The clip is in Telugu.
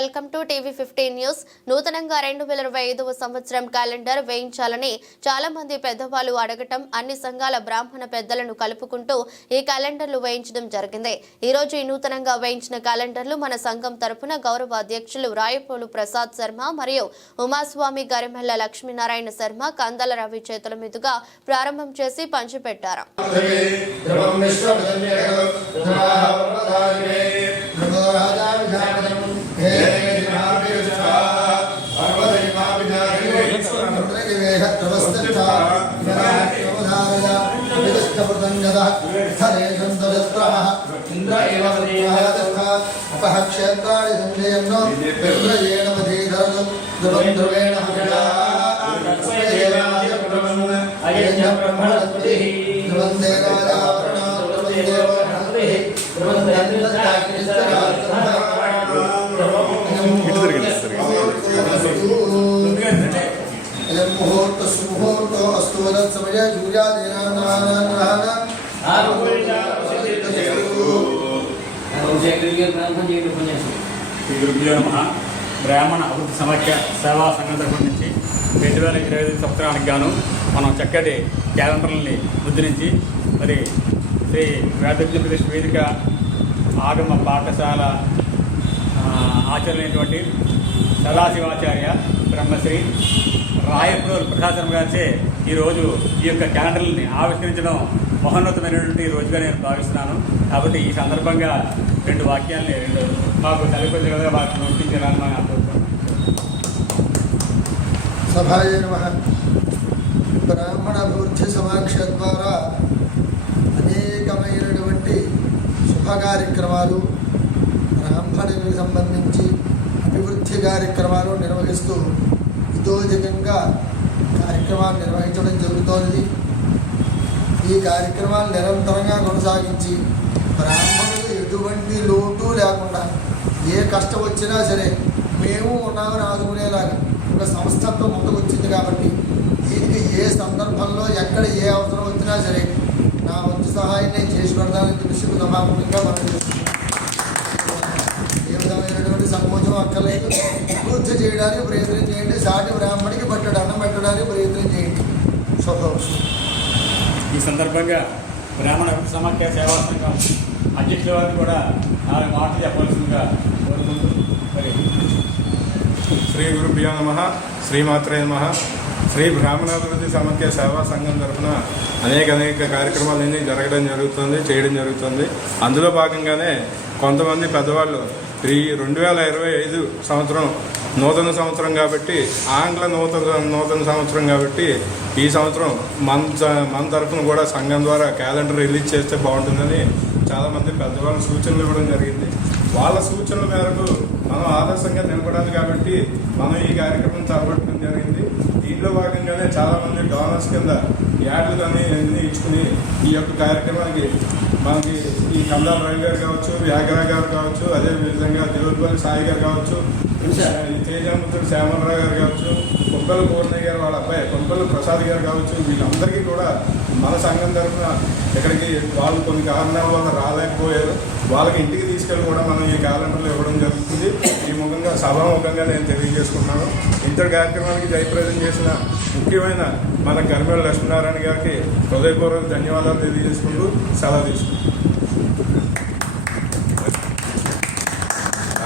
Welcome to TV 15 news. నూతనంగా 2025వ సంవత్సరం క్యాలెండర్ వేయించాలని చాలా మంది పెద్దవాళ్ళు అడగటం, అన్ని సంఘాల బ్రాహ్మణ పెద్దలను కలుపుకుంటూ ఈ క్యాలెండర్లు వేయించడం జరిగింది. ఈ రోజు ఈ నూతనంగా వేయించిన క్యాలెండర్లు మన సంఘం తరపున గౌరవ అధ్యక్షులు రాయపోలు ప్రసాద్ శర్మ మరియు ఉమాస్వామి గరిమెల్ల లక్ష్మీనారాయణ శర్మ కందల రవి చేతుల మీదుగా ప్రారంభం చేసి పంచిపెట్టారు. अपहक्षेत्राणि संजयन्नो विद्रेण मधीधरं ध्रुवं ध्रुवेण ब्रह्मणस्पतिः ध्रुवं देवादावरणा ध्रुवं देवहन्तिः ध्रुवं मुहूर्त सुमुहूर्त अस्तु वदत्समय బ్రాహ్మణ అభివృద్ధి సమాఖ్య సేవా సంఘం తరఫు నుంచి 2025 సంవత్సరానికి గాను మనం చక్కటి క్యాలెండర్లని ముద్రించి మరి శ్రీ వేదజ్ఞప్రదేశ్ వేదిక ఆగమ పాఠశాల ఆచరణైనటువంటి సదాశివాచార్య బ్రహ్మశ్రీ రాయప్రోలు ప్రసాద్ గారిచే ఈరోజు ఈ యొక్క క్యాలెండర్ని ఆవిష్కరించడం మహోన్నతమైనటువంటి రోజుగా నేను భావిస్తున్నాను. కాబట్టి ఈ సందర్భంగా రెండు వాక్యాలని మాకు తల్లిపల్లిగా వారికి నోటించాలని అనుకుంటున్నాను. సభాయ నమః. బ్రాహ్మణ అభివృద్ధి సమాఖ్య ద్వారా అనేకమైనటువంటి శుభ కార్యక్రమాలు, బ్రాహ్మణులకు సంబంధించి అభివృద్ధి కార్యక్రమాలు నిర్వహిస్తూ ఇతోధికంగా కార్యక్రమాలు నిర్వహించడం జరుగుతోంది. ఈ కార్యక్రమాలు నిరంతరంగా కొనసాగించి బ్రాహ్మణులు ఎటువంటి లోటు లేకుండా ఏ కష్టం వచ్చినా సరే మేము ఉన్నామని ఆదుకునేలాగా ఒక సంస్థతో ముందుకొచ్చింది. కాబట్టి దీనికి ఏ సందర్భంలో ఎక్కడ ఏ అవసరం వచ్చినా సరే నా వంతు సహాయం నేను చేసి పెడతానని చెప్పి సభాముఖంగా మనం చేస్తున్నాం. ఏ విధమైనటువంటి సంకోచం అక్కర్లేదు. అభివృద్ధి చేయడానికి ప్రయత్నం చేయండి. సాటి బ్రాహ్మణికి అన్నం పెట్టడానికి ప్రయత్నం చేయండి. శుభవస్తు. ఈ సందర్భంగా బ్రాహ్మణ అభివృద్ధి సమాఖ్య సేవా సంఘం అధ్యక్షుల వారిని కూడా 4 మాటలు చెప్పవలసిందిగా కోరుకుంటూ మరి శ్రీ గురుభ్యో నమః, శ్రీమాత్రే నమః. శ్రీ బ్రాహ్మణాభివృద్ధి సమాఖ్య సేవా సంఘం తరఫున అనేక కార్యక్రమాలన్నీ చేయడం జరుగుతుంది. అందులో భాగంగానే కొంతమంది పెద్దవాళ్ళు ఈ 2025 సంవత్సరం నూతన సంవత్సరం కాబట్టి, ఆంగ్ల నూతన సంవత్సరం కాబట్టి ఈ సంవత్సరం మన తరఫున కూడా సంఘం ద్వారా క్యాలెండర్ రిలీజ్ చేస్తే బాగుంటుందని చాలామంది పెద్దవాళ్ళు సూచనలు ఇవ్వడం జరిగింది. వాళ్ళ సూచనల మేరకు మనం ఆదర్శంగా నిలబడాలి కాబట్టి మనం ఈ కార్యక్రమం చేపట్టడం జరిగింది. దీంట్లో భాగంగానే చాలామంది డోనర్స్ కింద యాడ్లు కానీ అన్నీ ఇచ్చుకుని ఈ యొక్క కార్యక్రమానికి మనకి ఈ కందాల రవి గారు కావచ్చు, వ్యాఘ్ర గారు కావచ్చు, అదేవిధంగా దేవులపల్లి సాయి గారు కావచ్చు, తేజాముద్రుడు శ్యామలరావు గారు కావచ్చు, కొబ్బల పూర్ణయ్య గారు వాళ్ళ అబ్బాయి కొబ్బల ప్రసాద్ గారు కావచ్చు, వీళ్ళందరికీ కూడా మన సంఘం తరఫున ఇక్కడికి వాళ్ళు కొన్ని కారణాల వల్ల రాలేకపోయారు. వాళ్ళకి ఇంటికి తీసుకెళ్ళి కూడా మనం ఈ క్యాలెండర్లో ఇవ్వడం జరుగుతుంది. ఈ ముఖంగా సభాముఖంగా నేను తెలియజేసుకున్నాను. ఇంతటి కార్యక్రమానికి జయప్రదం చేసిన ముఖ్యమైన మన గరిమెల్ల లక్ష్మీనారాయణ గారికి హృదయపూర్వక ధన్యవాదాలు తెలియజేసుకుంటూ సెలవు తీసుకుంటాను.